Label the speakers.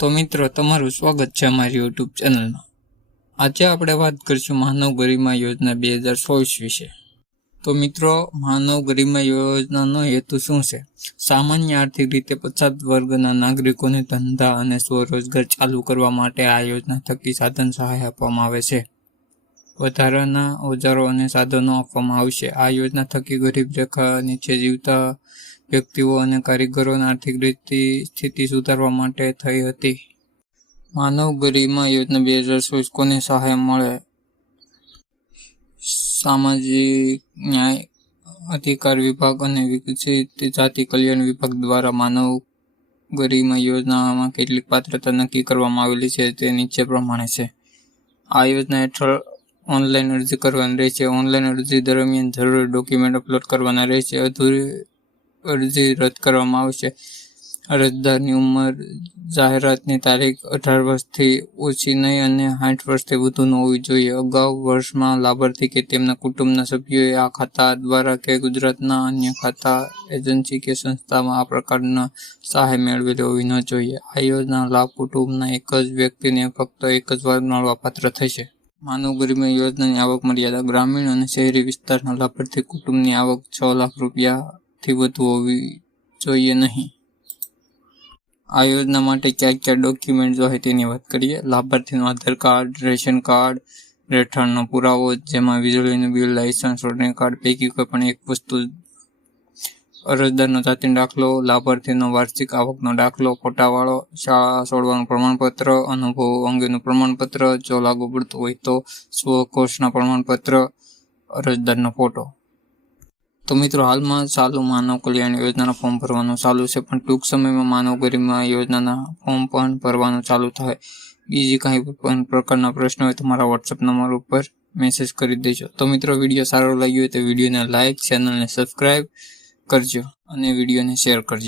Speaker 1: તો મિત્રો, તમારું સ્વાગત છે અમારી યુટ્યુબ ચેનલમાં આજે આપણે વાત કરીશું માનવ ગરિમા યોજના બે હજાર ચોવીસ વિશે. તો મિત્રો, માનવ ગરિમા યોજનાનો હેતુ શું છે? સામાન્ય આર્થિક રીતે પછાત વર્ગના નાગરિકોને ધંધા અને સ્વરોજગાર ચાલુ કરવા માટે આ યોજના થકી સાધન સહાય આપવામાં આવે છે. વધારાના ઓજારો અને સાધનો આપવામાં આવશે. આ યોજના થકી ગરીબ રેખા નીચે જીવતા વ્યક્તિઓ અને કારીગરોની આર્થિક રીતે સ્થિતિ સુધારવા માટે થઈ હતી. માનવ ગરિમા યોજના બે હજાર ચોવીસ સહાય મળે. સામાજિક ન્યાય અધિકાર વિભાગ અને વિકસિત જાતિ કલ્યાણ વિભાગ દ્વારા માનવ ગરિમા યોજનામાં કેટલીક પાત્રતા નક્કી કરવામાં આવેલી છે તે નીચે પ્રમાણે છે. આ યોજના હેઠળ ઓનલાઈન અરજી કરવાની રહેશે ઓનલાઈન અરજી દરમિયાન જરૂરી ડોક્યુમેન્ટ અપલોડ કરવાના રહેશે અધૂરી અરજી રદ કરવામાં આવશે. અરજદારની ઉંમર, જાહેરાતની તારીખ અઢાર વર્ષથી ઓછી નહીં અને સાઠ વર્ષથી વધુ ન હોવી જોઈએ. અગાઉ વર્ષમાં લાભાર્થી કે તેમના કુટુંબના સભ્યોએ આ ખાતા દ્વારા કે ગુજરાતના અન્ય ખાતા એજન્સી કે સંસ્થામાં આ પ્રકારના સહાય મેળવેલી હોવી ન જોઈએ. આ યોજના લાભ કુટુંબના એક જ વ્યક્તિને ફક્ત એક જ વાર મળવાપાત્ર થશે. માનવ ગરિમા યોજનાની આવક મર્યાદા ગ્રામીણ અને શહેરી વિસ્તારના લાભાર્થી કુટુંબની આવક છ લાખ રૂપિયાથી વધુ હોવી જોઈએ નહીં. આ યોજના માટે કયા કયા ડોક્યુમેન્ટ હોય તેની વાત કરીએ. લાભાર્થીનું આધાર કાર્ડ, રેશન કાર્ડ, રહેઠાણનો પુરાવો, જેમાં વીજળીનું બિલ, લાયસન્સ ચૂંટણી કાર્ડ પૈકી કોઈ પણ એક વસ્તુ અરજદારનો જાતિનો દાખલો, લાભાર્થીનો વાર્ષિક આવકનો દાખલો, ફોટાવાળો શાળા છોડવાનું પ્રમાણપત્ર, અનુભવ અંગેનું પ્રમાણપત્ર, જો લાગુ પડતું હોય તો સ્વકોષના પ્રમાણપત્ર, અરજદારનો ફોટો. તો મિત્રો, હાલમાં ચાલુ માનવ કલ્યાણ યોજનાનું ફોર્મ ભરવાનું ચાલુ છે, પણ ટૂંક સમયમાં માનવ ગરિમા યોજનાના ફોર્મ પણ ભરવાનું ચાલુ થાય. બીજી કાંઈ પણ પ્રકારના પ્રશ્નો હોય તો મારા વોટ્સઅપ નંબર ઉપર મેસેજ કરી દેજો. તો મિત્રો, વીડિયો સારો લાગ્યો હોય તો વિડીયોને લાઇક ચેનલને સબસ્ક્રાઈબ કરજો અને વિડીયોને શેર કરજો.